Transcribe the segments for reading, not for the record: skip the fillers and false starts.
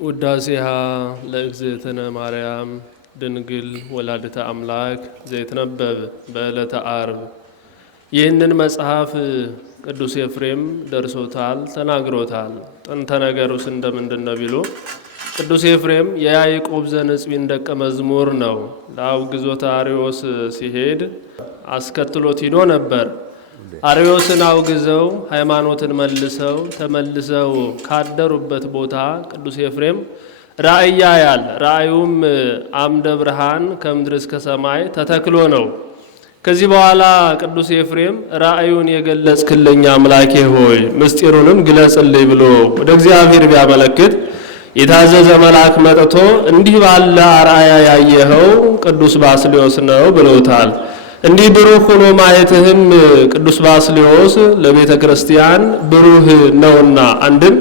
ውዳሴሃ ለእግዝእትነ ማርያም ድንግል ወላዲተ አምላክ ዘይትነበብ በዕለተ ዓርብ። ይህንን መጽሐፍ ቅዱስ ኤፍሬም ደርሶታል፣ ተናግሮታል። ጥንተ ነገሩስ እንደምንድነው ቢሉ ቅዱስ ኤፍሬም የያዕቆብ ዘንጽዊን ደቀ መዝሙር ነው። ለአውግዞተ አርዮስ ሲሄድ አስከትሎት ሂዶ ነበር። አርዮስን አውግዘው ሃይማኖትን መልሰው ተመልሰው ካደሩበት ቦታ ቅዱስ ኤፍሬም ራእይ ያያል። ራእዩም አምደ ብርሃን ከምድር እስከ ሰማይ ተተክሎ ነው። ከዚህ በኋላ ቅዱስ ኤፍሬም ራእዩን የገለጽክልኝ አምላኬ ሆይ ምስጢሩንም ግለጽልኝ ብሎ ወደ እግዚአብሔር ቢያመለክት የታዘዘ መልአክ መጥቶ እንዲህ ባለ አርአያ ያየኸው ቅዱስ ባስልዮስ ነው ብለውታል። እንዲህ ብሩህ ሆኖ ማየትህም ቅዱስ ባስልዮስ ለቤተ ክርስቲያን ብሩህ ነውና አንድም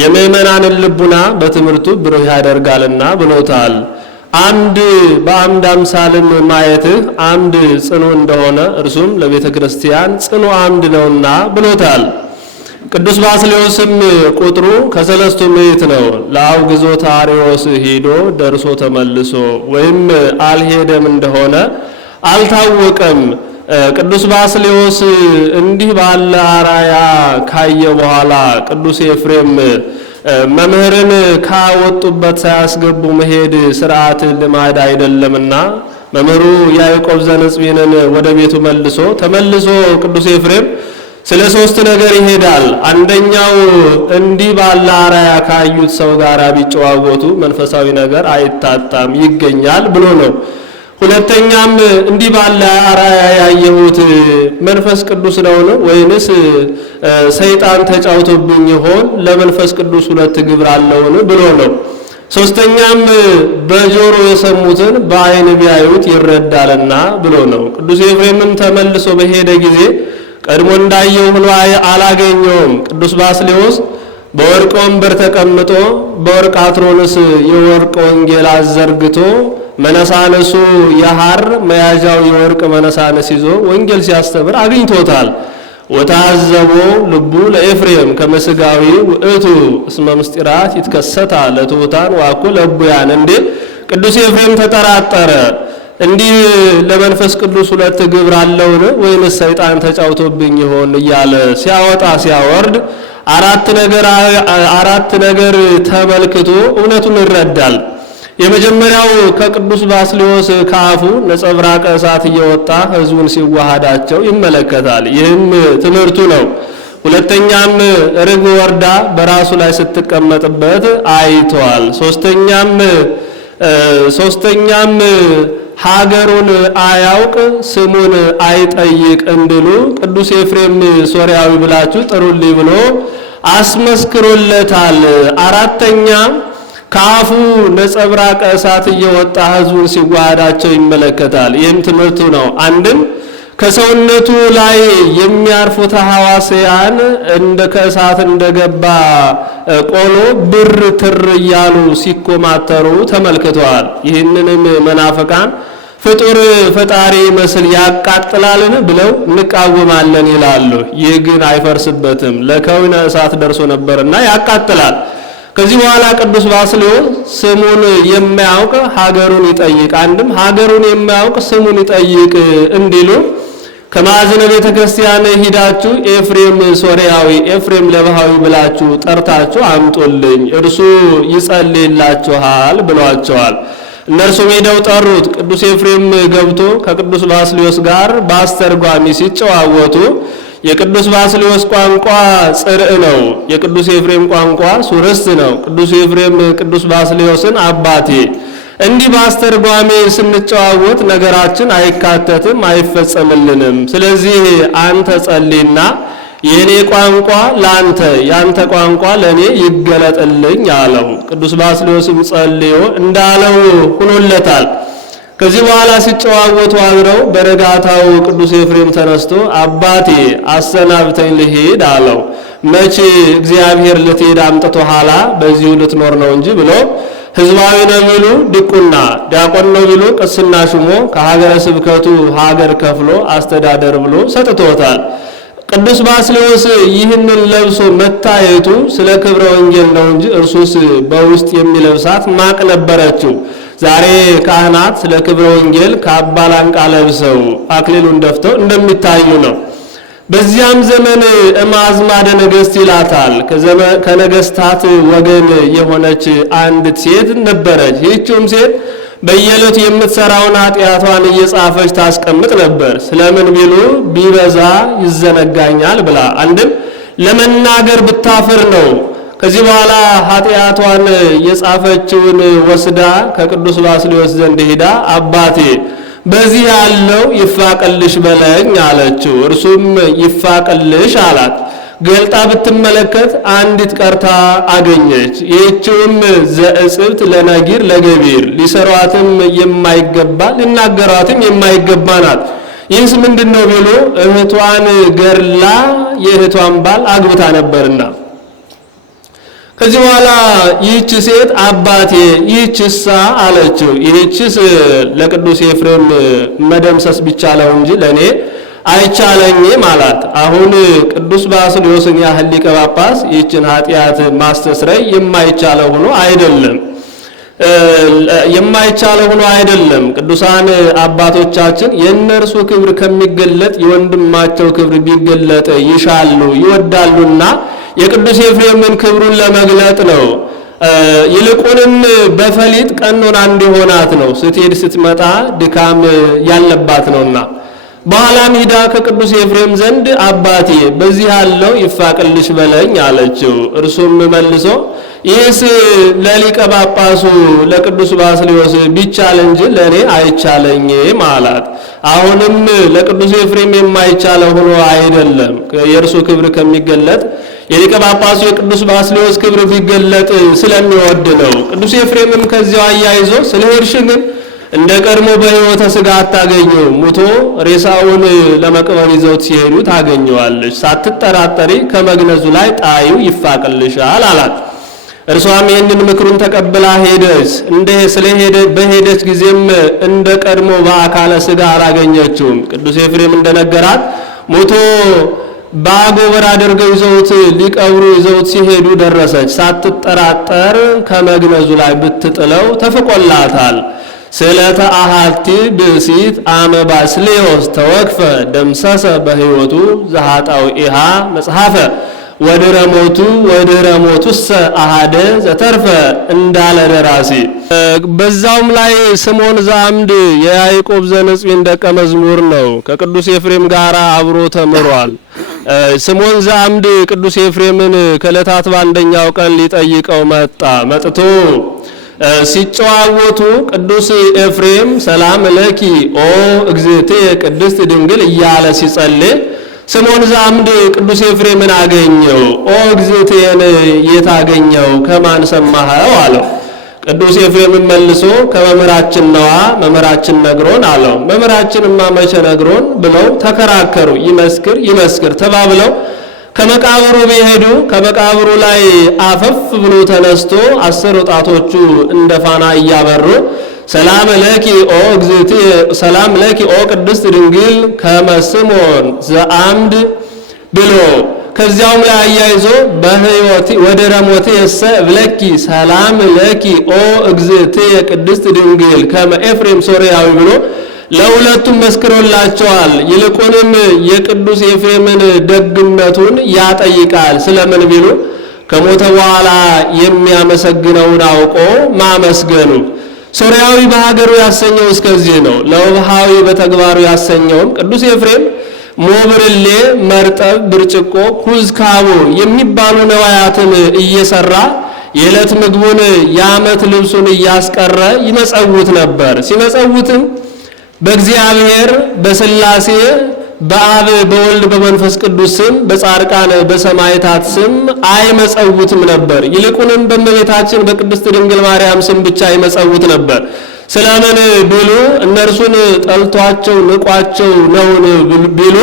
የምእመናንን ልቡና በትምህርቱ ብሩህ ያደርጋልና ብሎታል። አምድ በአምድ አምሳልን ማየትህ አምድ ጽኑ እንደሆነ እርሱም ለቤተ ክርስቲያን ጽኑ አምድ ነውና ብሎታል። ቅዱስ ባስልዮስም ቁጥሩ ከሰለስቱ ምዕት ነው። ለአውግዞተ አርዮስ ሄዶ ደርሶ ተመልሶ ወይም አልሄደም እንደሆነ አልታወቀም። ቅዱስ ባስልዮስ እንዲህ ባለ አርአያ ካየ በኋላ ቅዱስ ኤፍሬም መምህርን ካወጡበት ሳያስገቡ መሄድ ሥርዓት ልማድ አይደለምና መምህሩ ያዕቆብ ዘንጽዊንን ወደ ቤቱ ተመልሶ ቅዱስ ኤፍሬም ስለ ሶስት ነገር ይሄዳል። አንደኛው እንዲህ ባለ አርአያ ካዩት ሰው ጋር ቢጨዋወቱ መንፈሳዊ ነገር አይታጣም ይገኛል ብሎ ነው። ሁለተኛም እንዲህ ባለ አርአያ ያየሁት መንፈስ ቅዱስ ነው ወይንስ ሰይጣን ተጫውቶብኝ ይሆን? ለመንፈስ ቅዱስ ሁለት ግብር አለውን ብሎ ነው። ሶስተኛም በጆሮ የሰሙትን በዓይን ቢያዩት ይረዳልና ብሎ ነው። ቅዱስ ኤፍሬምም ተመልሶ በሄደ ጊዜ ቀድሞ እንዳየው ሆኖ አላገኘውም። ቅዱስ ባስልዮስ በወርቅ ወንበር ተቀምጦ በወርቅ አትሮንስ የወርቅ ወንጌል አዘርግቶ መነሳነሱ የሐር መያዣው የወርቅ መነሳነስ ይዞ ወንጌል ሲያስተምር አግኝቶታል። ወታዘቦ ልቡ ለኤፍሬም ከመስጋዊ ውእቱ እስመ ምስጢራት ይትከሰታ ለትሑታን ዋኩ ለቡያን። እንዴ ቅዱስ ኤፍሬም ተጠራጠረ። እንዲህ ለመንፈስ ቅዱስ ሁለት ግብር አለውን ወይንስ ሰይጣን ተጫውቶብኝ ይሆን እያለ ሲያወጣ ሲያወርድ አራት ነገር ተመልክቶ እውነቱን ይረዳል። የመጀመሪያው ከቅዱስ ባስልዮስ ከአፉ ነጸብራቀ እሳት እየወጣ ሕዝቡን ሲዋሃዳቸው ይመለከታል። ይህም ትምህርቱ ነው። ሁለተኛም ርግብ ወርዳ በራሱ ላይ ስትቀመጥበት አይቷል። ሶስተኛም ሀገሩን አያውቅ ስሙን አይጠይቅ እንድሉ ቅዱስ ኤፍሬም ሶርያዊ ብላችሁ ጥሩልኝ ብሎ አስመስክሮለታል። አራተኛ ከአፉ ነጸብራቀ እሳት እየወጣ ሕዝቡን ሲዋሃዳቸው ይመለከታል። ይህም ትምህርቱ ነው። አንድም ከሰውነቱ ላይ የሚያርፉት ሐዋስያን እንደ ከእሳት እንደገባ ቆሎ ብር ትር እያሉ ሲኮማተሩ ተመልክተዋል። ይህንንም መናፍቃን ፍጡር ፈጣሪ መስል ያቃጥላልን ብለው እንቃወማለን ይላሉ። ይህ ግን አይፈርስበትም፣ ለከዊነ እሳት ደርሶ ነበርና ያቃጥላል። ከዚህ በኋላ ቅዱስ ባስልዮስ ስሙን የማያውቅ ሀገሩን ይጠይቅ፣ አንድም ሀገሩን የማያውቅ ስሙን ይጠይቅ እንዲሉ ከማዕዘነ ቤተ ክርስቲያን ሂዳችሁ ኤፍሬም ሶርያዊ ኤፍሬም ለባሃዊ ብላችሁ ጠርታችሁ አምጡልኝ እርሱ ይጸልይላችኋል ብሏቸዋል። እነርሱም ሄደው ጠሩት። ቅዱስ ኤፍሬም ገብቶ ከቅዱስ ባስልዮስ ጋር በአስተርጓሚ ሲጨዋወቱ የቅዱስ ባስልዮስ ቋንቋ ጽርዕ ነው፣ የቅዱስ ኤፍሬም ቋንቋ ሱርስት ነው። ቅዱስ ኤፍሬም ቅዱስ ባስልዮስን አባቴ እንዲህ በአስተርጓሚ ስንጨዋወት ነገራችን አይካተትም አይፈጸምልንም። ስለዚህ አንተ ጸልይና የኔ ቋንቋ ላንተ ያንተ ቋንቋ ለኔ ይገለጥልኝ አለው። ቅዱስ ባስልዮስም ጸልዮ እንዳለው ሆኖለታል። ከዚህ በኋላ ሲጨዋወቱ አድረው በነጋታው ቅዱስ ኤፍሬም ተነስቶ አባቴ አሰናብተኝ ልሄድ አለው። መቼ እግዚአብሔር ልትሄድ አምጥቶሃል? በዚሁ ልትኖር ነው እንጂ ብሎ ሕዝባዊ ነው ቢሉ ዲቁና፣ ዲያቆን ነው ቢሉ ቅስና ሹሞ ከሀገረ ስብከቱ ሀገር ከፍሎ አስተዳደር ብሎ ሰጥቶታል። ቅዱስ ባስልዮስ ይህንን ለብሶ መታየቱ ስለ ክብረ ወንጌል ነው እንጂ እርሱስ በውስጥ የሚለብሳት ማቅ ነበረችው። ዛሬ ካህናት ስለ ክብረ ወንጌል ካባ ላንቃ ለብሰው አክሊሉን ደፍተው እንደሚታዩ ነው። በዚያም ዘመን እማዝማደ ነገሥት ይላታል። ከነገሥታት ወገን የሆነች አንዲት ሴት ነበረች። ይህችውም ሴት በየዕለቱ የምትሰራውን ኃጢአቷን እየጻፈች ታስቀምጥ ነበር። ስለምን ቢሉ ቢበዛ ይዘነጋኛል ብላ፣ አንድም ለመናገር ብታፍር ነው። ከዚህ በኋላ ኃጢአቷን የጻፈችውን ወስዳ ከቅዱስ ባስልዮስ ዘንድ ሄዳ አባቴ በዚህ ያለው ይፋቅልሽ በለኝ አለችው። እርሱም ይፋቅልሽ አላት። ገልጣ ብትመለከት አንዲት ቀርታ አገኘች። ይህችውም ዘእጽብት ለነጊር ለገቢር፣ ሊሰሯትም የማይገባ ሊናገሯትም የማይገባ ናት። ይህስ ምንድን ነው ቢሉ እህቷን ገርላ የእህቷን ባል አግብታ ነበርና። ከዚህ በኋላ ይህች ሴት አባቴ ይህችሳ አለችው። ይህችስ ለቅዱስ ኤፍሬም መደምሰስ ቢቻለው እንጂ ለእኔ አይቻለኝም አላት። አሁን ቅዱስ ባስልዮስን ያህል ሊቀ ጳጳስ ይህችን ኃጢአት ማስተስረይ የማይቻለው ሆኖ አይደለም። ቅዱሳን አባቶቻችን የእነርሱ ክብር ከሚገለጥ የወንድማቸው ክብር ቢገለጥ ይሻሉ ይወዳሉና የቅዱስ ኤፍሬምን ክብሩን ለመግለጥ ነው። ይልቁንም በፈሊጥ ቀኖና እንዲሆናት ነው። ስትሄድ ስትመጣ ድካም ያለባት ነውና። በኋላም ሂዳ ከቅዱስ ኤፍሬም ዘንድ አባቴ በዚህ ያለው ይፋቅልሽ በለኝ አለችው። እርሱም መልሶ ይህስ ለሊቀ ጳጳሱ ለቅዱስ ባስልዮስ ቢቻል እንጂ ለእኔ አይቻለኝም አላት። አሁንም ለቅዱስ ኤፍሬም የማይቻለው ሆኖ አይደለም፣ የእርሱ ክብር ከሚገለጥ የሊቀ ጳጳሱ የቅዱስ ባስልዮስ ክብር ቢገለጥ ስለሚወድ ነው። ቅዱስ ኤፍሬምም ከዚያው አያይዞ ስለ ሄድሽ ግን እንደ ቀድሞ በሕይወተ ሥጋ አታገኘው፣ ሙቶ ሬሳውን ለመቅበር ይዘውት ሲሄዱ ታገኘዋለሽ። ሳትጠራጠሪ ከመግነዙ ላይ ጣዩ ይፋቅልሻል አላት። እርሷም ይህንን ምክሩን ተቀብላ ሄደች። በሄደች ጊዜም እንደ ቀድሞ በአካለ ሥጋ አላገኘችውም። ቅዱስ ኤፍሬም እንደነገራት ሙቶ በአጎበር አድርገው ይዘውት ሊቀብሩ ይዘውት ሲሄዱ ደረሰች። ሳትጠራጠር ከመግነዙ ላይ ብትጥለው ተፍቆላታል። ስለተ አሃቲ ብእሲት አመ ባስልዮስ ተወክፈ ደምሰሰ በሕይወቱ ዘሃጣው ኢሃ መጽሐፈ ወድረ ሞቱሰ አሃደ ዘተርፈ እንዳለ ደራሲ። በዛውም ላይ ስምዖን ዘአምድ የያዕቆብ ዘንጽዊን ደቀ መዝሙር ነው። ከቅዱስ ኤፍሬም ጋር አብሮ ተምሯል። ስምዖን ዘአምድ ቅዱስ ኤፍሬምን ከዕለታት በአንደኛው ቀን ሊጠይቀው መጥቶ ሲጨዋወቱ ቅዱስ ኤፍሬም ሰላም ለኪ ኦ እግዝእትየ ቅድስት ድንግል እያለ ሲጸልይ ስምዖን ዘአምድ ቅዱስ ኤፍሬምን አገኘው። ኦ እግዝእትየን የታገኘው ከማን ሰማኸው አለው። ቅዱስ ኤፍሬምን መልሶ ከመምህራችን ነዋ፣ መምህራችን ነግሮን አለው። መምህራችንማ መቼ ነግሮን ብለው ተከራከሩ። ይመስክር ተባብለው ከመቃብሩ ቢሄዱ ከመቃብሩ ላይ አፈፍ ብሎ ተነስቶ 10 ጣቶቹ እንደ ፋና እያበሩ ሰላም ለኪ ኦ እግዝእትየ ሰላም ለኪ ኦ ቅድስት ድንግል ከመ ስምዖን ዘአምድ ብሎ ከዚያውም ላይ አያይዞ በሕይወት ወድረ ሞትየሰ ብለኪ ሰላም ለኪ ኦ እግዝእትየ ቅድስት ድንግል ከመ ኤፍሬም ሶርያዊ ብሎ ለሁለቱም መስክሮላቸዋል። ይልቁንም የቅዱስ ኤፍሬምን ደግነቱን ያጠይቃል። ስለምን ቢሉ ከሞተ በኋላ የሚያመሰግነውን አውቆ ማመስገኑ። ሶርያዊ በሀገሩ ያሰኘው እስከዚህ ነው። ለውሃዊ በተግባሩ ያሰኘውም ቅዱስ ኤፍሬም ሞብርሌ፣ መርጠብ፣ ብርጭቆ፣ ኩዝካቦ የሚባሉ ነዋያትን እየሰራ የዕለት ምግቡን የዓመት ልብሱን እያስቀረ ይመጸውት ነበር። ሲመጸውትም በእግዚአብሔር በሥላሴ በአብ በወልድ በመንፈስ ቅዱስ ስም በጻድቃን በሰማዕታት ስም አይመጸውትም ነበር። ይልቁንም በእመቤታችን በቅድስት ድንግል ማርያም ስም ብቻ ይመጸውት ነበር። ስለምን ቢሉ እነርሱን ጠልቷቸው ንቋቸው ነውን ቢሉ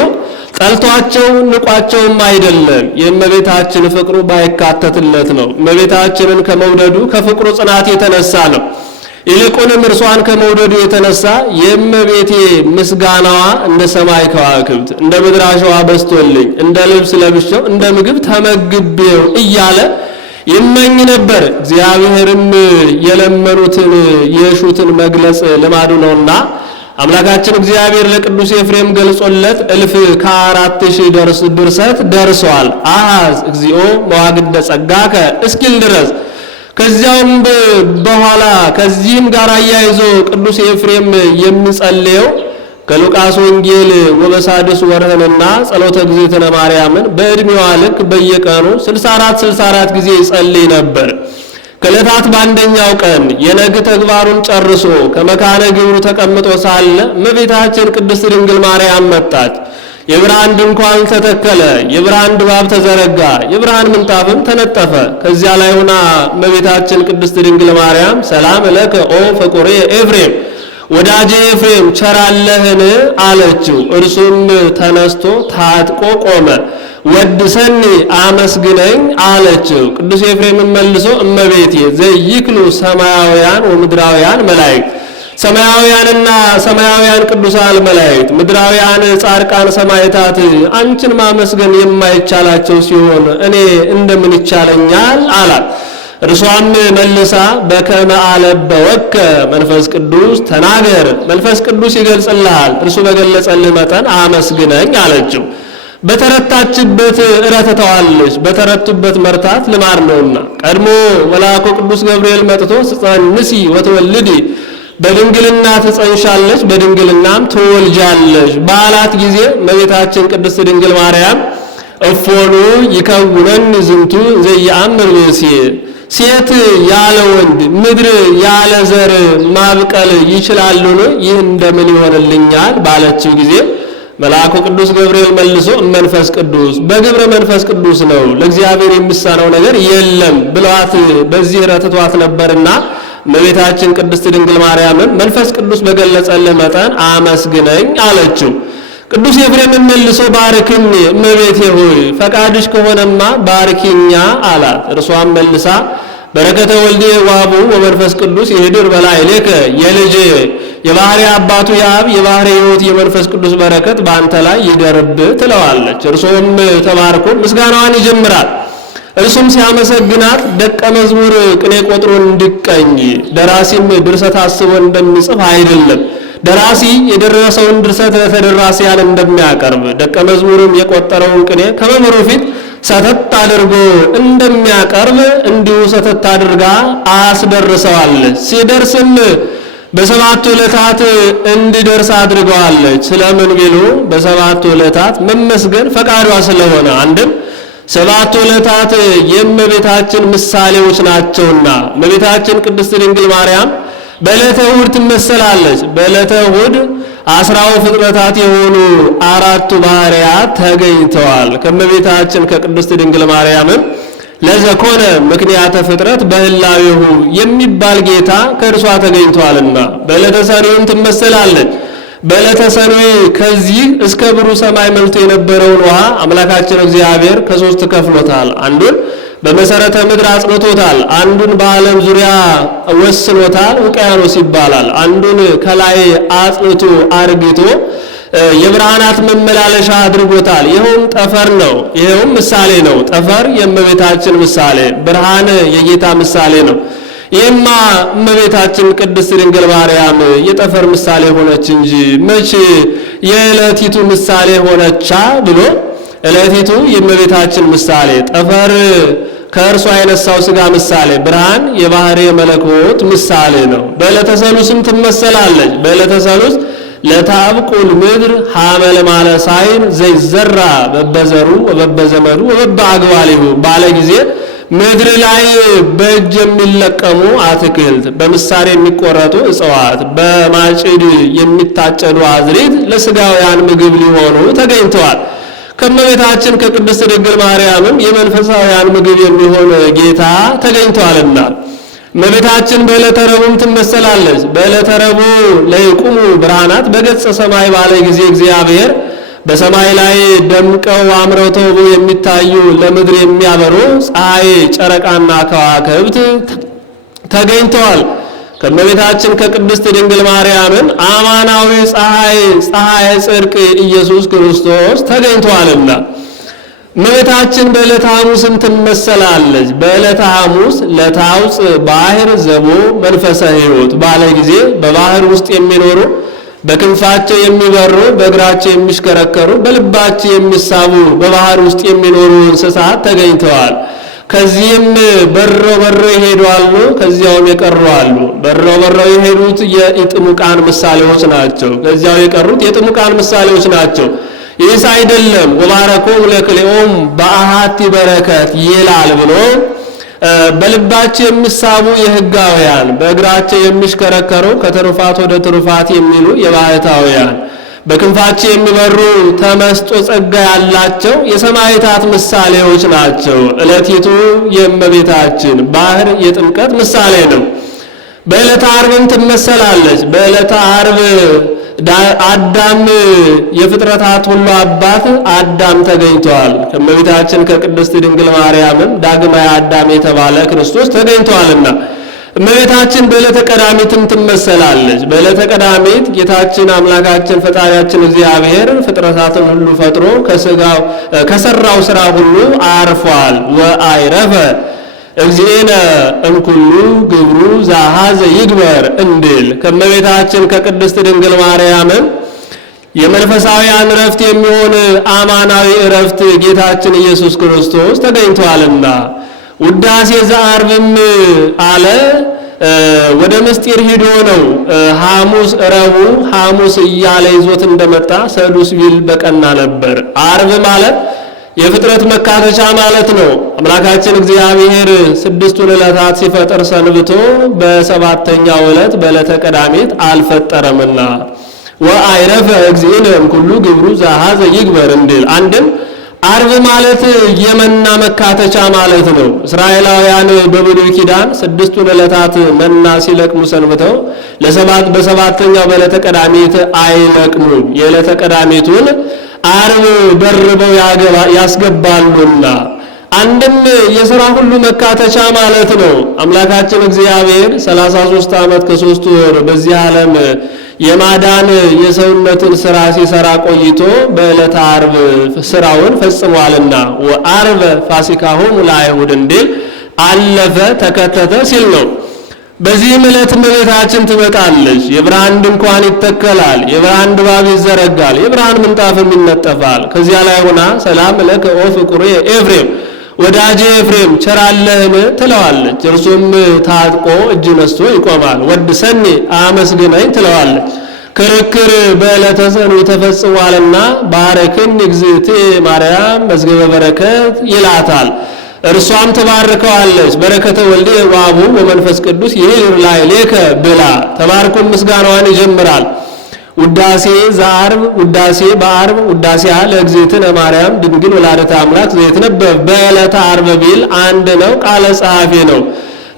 ጠልቷቸው ንቋቸውም አይደለም፣ የእመቤታችን ፍቅሩ ባይካተትለት ነው። እመቤታችንን ከመውደዱ ከፍቅሩ ጽናት የተነሳ ነው። ይልቁንም እርሷን ከመውደዱ የተነሳ የእመቤቴ ምስጋናዋ እንደ ሰማይ ከዋክብት እንደ ምድር አሸዋ በዝቶልኝ እንደ ልብስ ለብሼው እንደ ምግብ ተመግቤው እያለ ይመኝ ነበር። እግዚአብሔርም የለመኑትን የሹትን መግለጽ ልማዱ ነውና አምላካችን እግዚአብሔር ለቅዱስ ኤፍሬም ገልጾለት 1000 ድርሰት ደርሷል። አሃዝ እግዚኦ መዋግደ ጸጋከ እስኪል ድረስ ከዚያም በኋላ ከዚህም ጋር አያይዞ ቅዱስ ኤፍሬም የሚጸልየው ከሉቃስ ወንጌል ወበሳድስ ወርህንና ጸሎተ እግዝእትነ ማርያምን በእድሜዋ ልክ በየቀኑ 64 ጊዜ ይጸልይ ነበር። ከዕለታት በአንደኛው ቀን የነግ ተግባሩን ጨርሶ ከመካነ ግብሩ ተቀምጦ ሳለ እመቤታችን ቅድስት ድንግል ማርያም መጣች። የብርሃን ድንኳን ተተከለ፣ የብርሃን ድባብ ተዘረጋ፣ የብርሃን ምንጣፍም ተነጠፈ። ከዚያ ላይ ሆና እመቤታችን ቅድስት ድንግል ማርያም ሰላም ለከ ኦ ፍቁሬ ኤፍሬም፣ ወዳጄ ኤፍሬም ቸራለህን አለችው። እርሱም ተነስቶ ታጥቆ ቆመ። ወድሰኒ አመስግነኝ አለችው። ቅዱስ ኤፍሬም መልሶ እመቤቴ ዘይክሉ ሰማያውያን ወምድራውያን መላእክት፣ ሰማያውያንና ሰማያውያን ቅዱሳን መላእክት፣ ምድራውያን ጻድቃን ሰማዕታት አንቺን ማመስገን የማይቻላቸው ሲሆን እኔ እንደምን ይቻለኛል አላት። እርሷም መልሳ በከመ አለበወከ መንፈስ ቅዱስ ተናገር፣ መንፈስ ቅዱስ ይገልጽልሃል፣ እርሱ በገለጸልህ መጠን አመስግነኝ አለችው። በተረታችበት እረተተዋለች፣ በተረቱበት መርታት ልማድ ነውና። ቀድሞ መልአኩ ቅዱስ ገብርኤል መጥቶ ትጸንሲ ወትወልዲ፣ በድንግልና ትጸንሻለች በድንግልናም ትወልጃለች ባላት ጊዜ እመቤታችን ቅድስት ድንግል ማርያም እፎኑ ይከውነን ዝንቱ ዘየአምር ብእሲ፣ ሴት ያለ ወንድ ምድር ያለ ዘር ማብቀል ይችላሉን? ይህ እንደምን ይሆንልኛል ባለችው ጊዜ መልአኩ ቅዱስ ገብርኤል መልሶ መንፈስ ቅዱስ በግብረ መንፈስ ቅዱስ ነው፣ ለእግዚአብሔር የሚሳነው ነገር የለም ብለዋት በዚህ ረትቷት ነበርና እመቤታችን ቅድስት ድንግል ማርያምን መንፈስ ቅዱስ በገለጸልህ መጠን አመስግነኝ አለችው። ቅዱስ ኤፍሬም መልሶ ባርክኝ እመቤቴ ሆይ ፈቃድሽ ከሆነማ ባርኪኛ አላት። እርሷም መልሳ በረከተ ወልዴ ዋቡ ወመንፈስ ቅዱስ ይህድር በላዕሌከ፣ የልጄ የባህሪ አባቱ የአብ የባህሪ ሕይወት የመንፈስ ቅዱስ በረከት በአንተ ላይ ይደርብ ትለዋለች። እርሱም ተባርኮ ምስጋናዋን ይጀምራል። እርሱም ሲያመሰግናት ደቀ መዝሙር ቅኔ ቆጥሮ እንዲቀኝ ደራሲም ድርሰት አስቦ እንደሚጽፍ አይደለም። ደራሲ የደረሰውን ድርሰት ለተደራሲያን እንደሚያቀርብ ደቀ መዝሙርም የቆጠረውን ቅኔ ከመምህሩ ፊት ሰተት አድርጎ እንደሚያቀርብ እንዲሁ ሰተት አድርጋ አስደርሰዋለች። ሲደርስም በሰባቱ ዕለታት እንዲደርስ አድርገዋለች። ስለምን ቢሉ በሰባቱ ዕለታት መመስገን ፈቃዷ ስለሆነ፣ አንድም ሰባቱ ዕለታት የእመቤታችን ምሳሌዎች ናቸውና። እመቤታችን ቅድስት ድንግል ማርያም በዕለተ እሑድ ትመሰላለች። በዕለተ እሑድ 10 ፍጥረታት የሆኑ 4 ባህርያት ተገኝተዋል። ከእመቤታችን ከቅድስት ድንግል ማርያምም ለዘኮነ ምክንያተ ፍጥረት በህላዌሁ የሚባል ጌታ ከእርሷ ተገኝቷልና በዕለተ ሰኑይም ትመሰላለች። በዕለተ ሰኑይ ከዚህ እስከ ብሩህ ሰማይ መልቶ የነበረውን ውሃ አምላካችን እግዚአብሔር ከሶስት ከፍሎታል። አንዱን በመሰረተ ምድር አጽንቶታል፣ አንዱን በዓለም ዙሪያ ወስኖታል፣ ውቅያኖስ ይባላል። አንዱን ከላይ አጽንቶ አርግቶ የብርሃናት መመላለሻ አድርጎታል። ይኸውም ጠፈር ነው። ይኸውም ምሳሌ ነው። ጠፈር የእመቤታችን ምሳሌ፣ ብርሃን የጌታ ምሳሌ ነው። ይህማ እመቤታችን ቅድስት ድንግል ማርያም የጠፈር ምሳሌ ሆነች እንጂ መቼ የዕለቲቱ ምሳሌ ሆነቻ ብሎ ዕለቲቱ የእመቤታችን ምሳሌ፣ ጠፈር ከእርሷ የነሳው ሥጋ ምሳሌ፣ ብርሃን የባህሪ መለኮት ምሳሌ ነው። በዕለተ ሰሉስም ትመሰላለች። በዕለተ ሰሉስ ለታብቁል ምድር ሐመለ ማለሳይን ዘይዘራ በበዘሩ ወበበዘመዱ ወበአግባሊሁ ባለ ጊዜ ምድር ላይ በእጅ የሚለቀሙ አትክልት፣ በምሳር የሚቆረጡ እጽዋት፣ በማጭድ የሚታጨዱ አዝሪት ለሥጋውያን ምግብ ሊሆኑ ተገኝተዋል። ከእመቤታችን ከቅድስት ድንግል ማርያምም የመንፈሳውያን ምግብ የሚሆን ጌታ ተገኝቷልና እመቤታችን በዕለተ ረቡዕም ትመሰላለች። በዕለተ ረቡዕ ለይቁሙ ብርሃናት በገጸ ሰማይ ባለ ጊዜ እግዚአብሔር በሰማይ ላይ ደምቀው አምረው ተውበው የሚታዩ ለምድር የሚያበሩ ፀሐይ፣ ጨረቃና ከዋክብት ተገኝተዋል። ከመቤታችን ከቅድስት ድንግል ማርያምን አማናዊ ፀሐይ ጽድቅ ኢየሱስ ክርስቶስ ተገኝቷልና እመቤታችን በዕለተ ሐሙስም ትመሰላለች። በዕለተ ሐሙስ ለታውፅ ባህር ዘቦ መንፈሰ ሕይወት ባለ ጊዜ በባህር ውስጥ የሚኖሩ በክንፋቸው የሚበሩ በእግራቸው የሚሽከረከሩ በልባቸው የሚሳቡ በባህር ውስጥ የሚኖሩ እንስሳት ተገኝተዋል። ከዚህም በረው ይሄዳሉ፣ ከዚያውም የቀሩ አሉ። በረው የሄዱት የጥሙቃን ምሳሌዎች ናቸው። ከዚያው የቀሩት የጥሙቃን ምሳሌዎች ናቸው። ይህስ አይደለም ወባረኮሙ ለክልኤሆሙ በአሐቲ በረከት ይላል ብሎ በልባቸው የሚሳቡ የሕጋውያን በእግራቸው የሚሽከረከሩ ከትሩፋት ወደ ትሩፋት የሚሉ የባሕታውያን በክንፋቸው የሚበሩ ተመስጦ ጸጋ ያላቸው የሰማዕታት ምሳሌዎች ናቸው። ዕለቲቱ የእመቤታችን ባህር የጥምቀት ምሳሌ ነው። በዕለተ ዓርብም ትመሰላለች። በዕለተ ዓርብ አዳም የፍጥረታት ሁሉ አባት አዳም ተገኝቷል። ከእመቤታችን ከቅድስት ድንግል ማርያምም ዳግማዊ አዳም የተባለ ክርስቶስ ተገኝቷልና እመቤታችን በዕለተ ቀዳሚትም ትመሰላለች። በዕለተ ቀዳሚት ጌታችን አምላካችን ፈጣሪያችን እግዚአብሔር ፍጥረታትን ሁሉ ፈጥሮ ከሰራው ስራ ሁሉ አርፏል። ወአይረፈ እግዚእነ እምኩሉ ግብሩ ዘአኀዘ ይግበር እንዲል ከእመቤታችን ከቅድስት ድንግል ማርያምም የመንፈሳውያን እረፍት የሚሆን አማናዊ እረፍት ጌታችን ኢየሱስ ክርስቶስ ተገኝቷልና ውዳሴ ዘዓርብም አለ ወደ ምስጢር ሂዶ ነው። ሐሙስ እያለ ይዞት እንደመጣ ሰዱስ ቢል በቀና ነበር። ዓርብ ማለት የፍጥረት መካተቻ ማለት ነው። አምላካችን እግዚአብሔር 6ቱን ዕለታት ሲፈጥር ሰንብቶ በሰባተኛው ዕለት በዕለተ ቀዳሚት አልፈጠረምና ወአይረፈ እግዚእነ እምኩሉ ግብሩ ዘአኀዘ ይግበር እንዲል አንድም ዓርብ ማለት የመና መካተቻ ማለት ነው። እስራኤላውያን በብሉይ ኪዳን 6ቱን ዕለታት መና ሲለቅሙ ሰንብተው በሰባተኛው በዕለተ ቀዳሚት አይለቅሙም። የዕለተ ቀዳሚቱን ዓርብ ደርበው ያስገባሉና አንድም የሥራ ሁሉ መካተቻ ማለት ነው። አምላካችን እግዚአብሔር 33 ዓመት ከ3 ወር በዚህ ዓለም የማዳን የሰውነትን ሥራ ሲሰራ ቆይቶ በዕለተ ዓርብ ሥራውን ፈጽሟልና ወዓርበ ፋሲካሆሙ ለአይሁድ እንዲል አለፈ ተከተተ ሲል ነው። በዚህም ዕለት እመቤታችን ትመጣለች። የብርሃን ድንኳን ይተከላል፣ የብርሃን ድባብ ይዘረጋል፣ የብርሃን ምንጣፍም ይነጠፋል። ከዚያ ላይ ሆና ሰላም ለከ ኦ ፍቁሬ ኤፍሬም ወዳጄ ኤፍሬም ቸራለህን ትለዋለች። እርሱም ታጥቆ እጅ ነስቶ ይቆማል። ወድሰኒ አመስግነኝ ትለዋለች። ክርክር በዕለተ ሰኑይ ተፈጽሟልና ባረክኒ እግዝእትየ ማርያም መዝገበ በረከት ይላታል። እርሷም ትባርከዋለች። በረከተ ወልድ ወአቡ ወመንፈስ ቅዱስ ይሁን ላዕሌከ ብላ ተባርኮ ምስጋናዋን ይጀምራል። ውዳሴ ዘዓርብ ውዳሴ በዓርብ ውዳሴ ለእግዝእትነ ማርያም ድንግል ወላዲተ አምላክ ዘይትነበብ በዕለተ ዓርብ ቢል አንድ ነው፣ ቃለ ጸሐፊ ነው።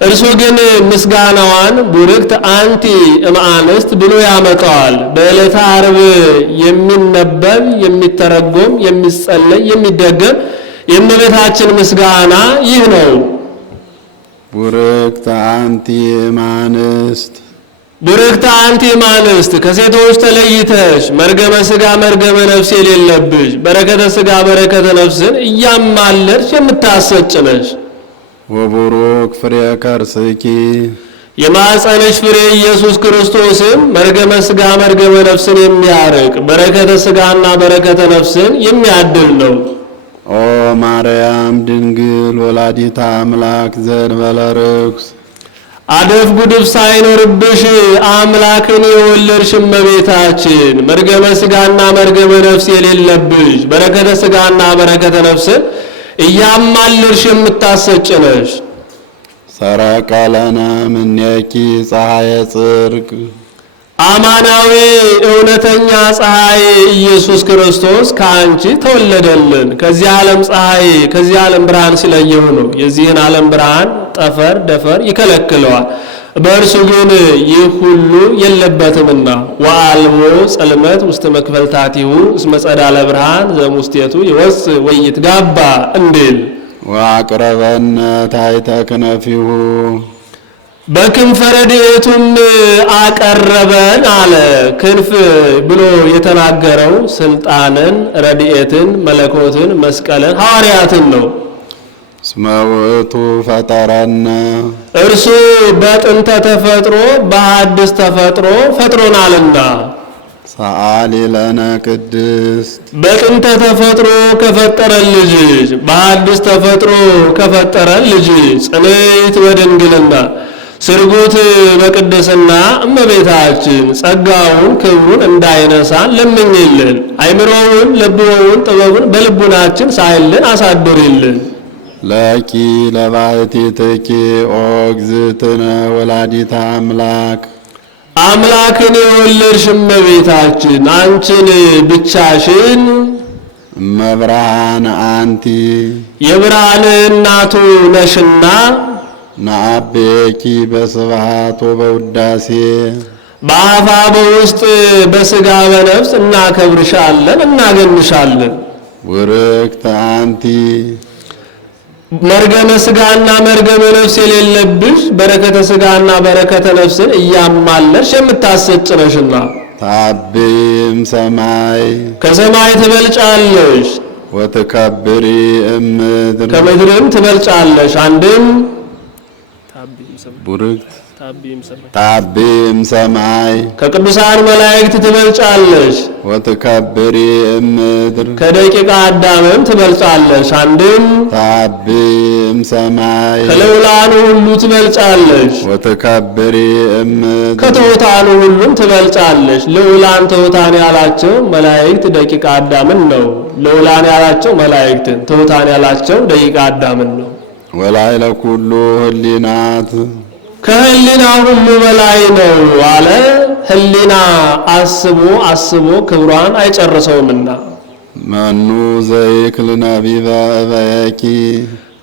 እርሱ ግን ምስጋናዋን ቡርክት አንቲ እምአንስት ብሎ ያመጣዋል። በዕለተ ዓርብ የሚነበብ የሚተረጎም የሚጸለይ የሚደገም የእመቤታችን ምስጋና ይህ ነው። ቡርክት አንቲ እምአንስት ቡርክት አንቲ እምአንስት ከሴቶች ተለይተሽ መርገመ ሥጋ መርገመ ነፍስ የሌለብሽ በረከተ ሥጋ በረከተ ነፍስን እያማለድሽ የምታሰጭ ነሽ። ወቡሩክ ፍሬ ከርስኪ የማኅፀንሽ ፍሬ ኢየሱስ ክርስቶስም መርገመ ሥጋ መርገመ ነፍስን የሚያርቅ በረከተ ሥጋና በረከተ ነፍስን የሚያድል ነው። ኦ ማርያም ድንግል ወላዲተ አምላክ ዘእንበለ ርኩስ አደፍ ጉድፍ ሳይኖርብሽ አምላክን የወለድሽ እመቤታችን መርገመ ሥጋና መርገመ ነፍስ የሌለብሽ በረከተ ሥጋና በረከተ ነፍስን እያማለድሽ የምታሰጭ ነሽ። ሰረቀ ለነ እምኔኪ ፀሐየ ጽድቅ አማናዊ እውነተኛ ፀሐይ ኢየሱስ ክርስቶስ ከአንቺ ተወለደልን። ከዚህ ዓለም ፀሐይ ከዚህ ዓለም ብርሃን ሲለየው ነው። የዚህን ዓለም ብርሃን ጠፈር ደፈር ይከለክለዋል። በእርሱ ግን ይህ ሁሉ የለበትምና ወአልቦ ጸልመት ውስተ መክፈልታቲሁ እስመ ጸዳለ ብርሃን ዘሙስቴቱ ይወፅእ ወይትጋባ እንዲል ወአቅረበነ ታሕተ ክነፊሁ በክንፈ ረድኤቱም አቀረበን አለ። ክንፍ ብሎ የተናገረው ስልጣንን፣ ረድኤትን፣ መለኮትን፣ መስቀልን፣ ሐዋርያትን ነው። እስመ ውእቱ ፈጠረነ እርሱ በጥንተ ተፈጥሮ በሐዲስ ተፈጥሮ ፈጥሮናልና። ሰአሊ ለነ ቅድስት በጥንተ ተፈጥሮ ከፈጠረን ልጅ በሐዲስ ተፈጥሮ ከፈጠረን ልጅ ጽንዕት በድንግልና ስርጉት በቅድስና እመቤታችን ጸጋውን ክብሩን እንዳይነሳን ለምኝልን። አይምሮውን ልብወውን ጥበቡን በልቡናችን ሳይልን አሳድሪልን። ለኪ ለባሕቲትኪ ኦ እግዝእትነ ወላዲተ አምላክ አምላክን የወለድሽ እመቤታችን አንቺን ብቻሽን እመብርሃን አንቲ የብርሃን እናቱ ነሽና ነአቤኪ በስብሐት ወበውዳሴ በአፋ በውስጥ በሥጋ በነፍስ እናከብርሻለን እናገንሻለን። ውርክት አንቲ መርገመ ሥጋና መርገመ ነፍስ የሌለብሽ በረከተ ሥጋና በረከተ ነፍስን እያማለሽ የምታሰጭ ነሽና ታብይም ሰማይ ከሰማይ ትበልጫለሽ፣ ወትከብሪ እምድር ከምድርም ትበልጫለሽ። አንድም ቡርክት ታብይም ሰማይ ከቅዱሳን መላእክት ትበልጫለሽ፣ ወትከብሪ እምድር ከደቂቀ አዳምም ትበልጫለሽ። አንድም ታብይም ሰማይ ከልዑላኑ ሁሉ ትበልጫለሽ፣ ወትከብሪ እምድር ከትሑታኑ ሁሉም ትበልጫለሽ። ልዑላን ትሑታን ያላቸው መላእክት ደቂቀ አዳምን ነው። ልዑላን ያላቸው መላእክትን፣ ትሑታን ያላቸው ደቂቀ አዳምን ነው። ወላዕለ ኩሉ ህሊናት ከህሊና ሁሉ በላይ ነው አለ። ህሊና አስቦ አስቦ ክብሯን አይጨርሰውምና መኑ ዘይክል ነቢበ እበየኪ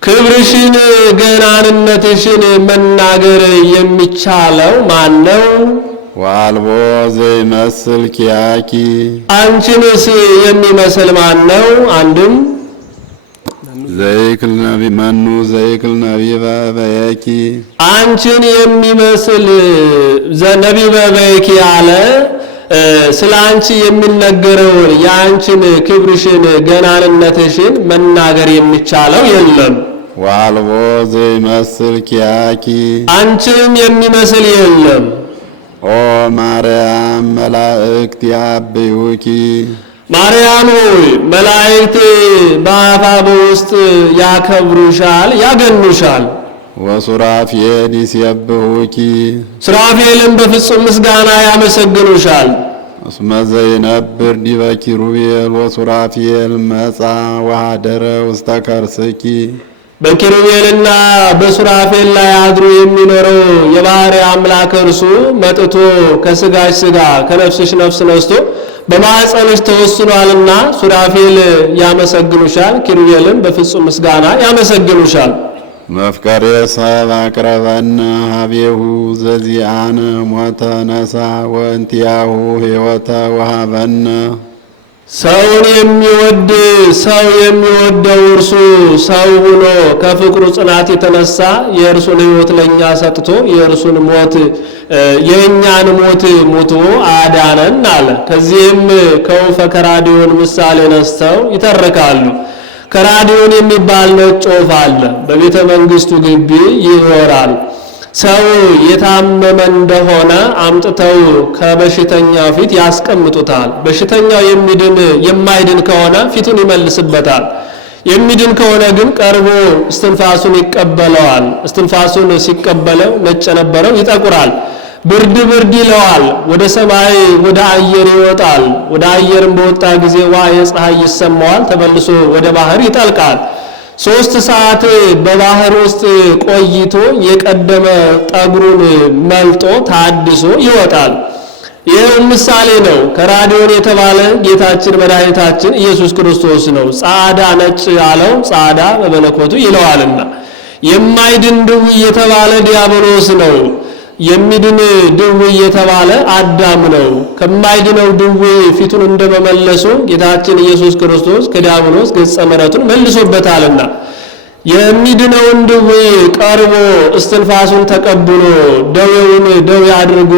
ክብርሽን ገናንነትሽን መናገር የሚቻለው ማን ነው? ወአልቦ ዘይመስል ኪያኪ አንቺንስ የሚመስል ማን ነው? አንድም ዘይክል ነቢ መኑ ዘይክል ነቢበ እበየኪ አንቺን የሚመስል ነቢበ እበየኪ አለ። ስለ አንቺ የሚነገረውን የአንቺን ክብርሽን ገናንነትሽን መናገር የሚቻለው የለም። ወአልቦ ዘይመስል ኪያኪ አንቺንም የሚመስል የለም። ኦ ማርያም መላእክት ያብዩኪ ማርያም ሆይ መላእክት በአፋ በውስጥ ያከብሩሻል ያገኑሻል። ወሱራፌል ይሴብሑኪ ሱራፌልም በፍጹም ምስጋና ያመሰግኑሻል። እስመ ዘይነብር ዲበ ኪሩቤል ወሱራፌል መጻ ወኀደረ ውስተ ከርስኪ በኪሩቤልና በሱራፌል ላይ አድሮ የሚኖረው የባሕርይ አምላክ እርሱ መጥቶ ከሥጋሽ ሥጋ ከነፍስሽ ነፍስ ነስቶ በማኅፀንሽ ተወስኗልና ሱራፌል ያመሰግኑሻል፣ ኪሩቤልም በፍጹም ምስጋና ያመሰግኑሻል። መፍቀሬ ሰብ አቅረበነ ሀቤሁ ዘዚአነ ሞተ ነሣ ወእንቲአሁ ሕይወተ ወሀበነ ሰውን የሚወድ ሰው የሚወደው እርሱ ሰው ሆኖ ከፍቅሩ ጽናት የተነሳ የእርሱን ሕይወት ለእኛ ሰጥቶ የእርሱን ሞት የእኛን ሞት ሙቶ አዳነን አለ። ከዚህም ከወፈ ከራዲዮን ምሳሌ ነስተው ይተርካሉ። ከራዲዮን የሚባል ነጭ ወፍ አለ። በቤተ መንግስቱ ግቢ ይኖራል። ሰው የታመመ እንደሆነ አምጥተው ከበሽተኛው ፊት ያስቀምጡታል። በሽተኛው የማይድን ከሆነ ፊቱን ይመልስበታል። የሚድን ከሆነ ግን ቀርቦ እስትንፋሱን ይቀበለዋል። እስትንፋሱን ሲቀበለው ነጭ የነበረው ይጠቁራል። ብርድ ብርድ ይለዋል። ወደ ሰማይ ወደ አየር ይወጣል። ወደ አየርም በወጣ ጊዜ ዋዕየ ፀሐይ ይሰማዋል። ተመልሶ ወደ ባህር ይጠልቃል። 3 ሰዓት በባህር ውስጥ ቆይቶ የቀደመ ጠጉሩን መልጦ ታድሶ ይወጣል። ይህ ምሳሌ ነው። ከራዲዮን የተባለ ጌታችን መድኃኒታችን ኢየሱስ ክርስቶስ ነው። ጻዕዳ ነጭ ያለው ጻዕዳ በመለኮቱ ይለዋልና። የማይድን ድውይ የተባለ ዲያብሎስ ነው። የሚድን ድውይ የተባለ አዳም ነው። ከማይድነው ድውይ ፊቱን እንደመመለሱ ጌታችን ኢየሱስ ክርስቶስ ከዲያብሎስ ገጸ ምሕረቱን መልሶበታልና የሚድነውን ድዌ ቀርቦ እስትንፋሱን ተቀብሎ ደዌውን ደዌ አድርጎ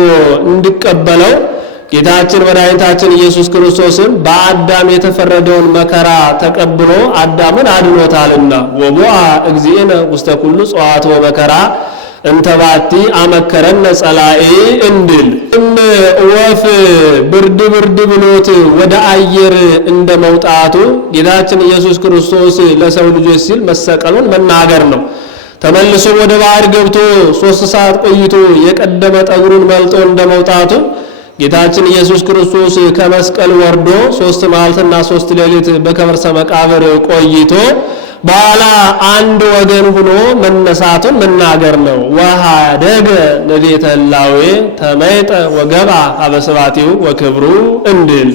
እንዲቀበለው ጌታችን መድኃኒታችን ኢየሱስ ክርስቶስን በአዳም የተፈረደውን መከራ ተቀብሎ አዳምን አድኖታልና ወቦአ እግዚእነ ውስተ ኩሉ ጸዋትወ መከራ እንተባቲ አመከረነ ጸላኤ እንድል ወፍ ብርድ ብርድ ብሎት ወደ አየር እንደ መውጣቱ ጌታችን ኢየሱስ ክርስቶስ ለሰው ልጆች ሲል መሰቀሉን መናገር ነው። ተመልሶ ወደ ባህር ገብቶ 3 ሰዓት ቆይቶ የቀደመ ጠጉሩን መልጦ እንደ መውጣቱ ጌታችን ኢየሱስ ክርስቶስ ከመስቀል ወርዶ 3 መዓልትና 3 ሌሊት በከርሰ መቃብር ቆይቶ በኋላ አንድ ወገን ሆኖ መነሳቱን መናገር ነው። ወኀደገ ንዴተ እላዌ ተመይጠ ወገባ አበስባቲው ወክብሩ እንድል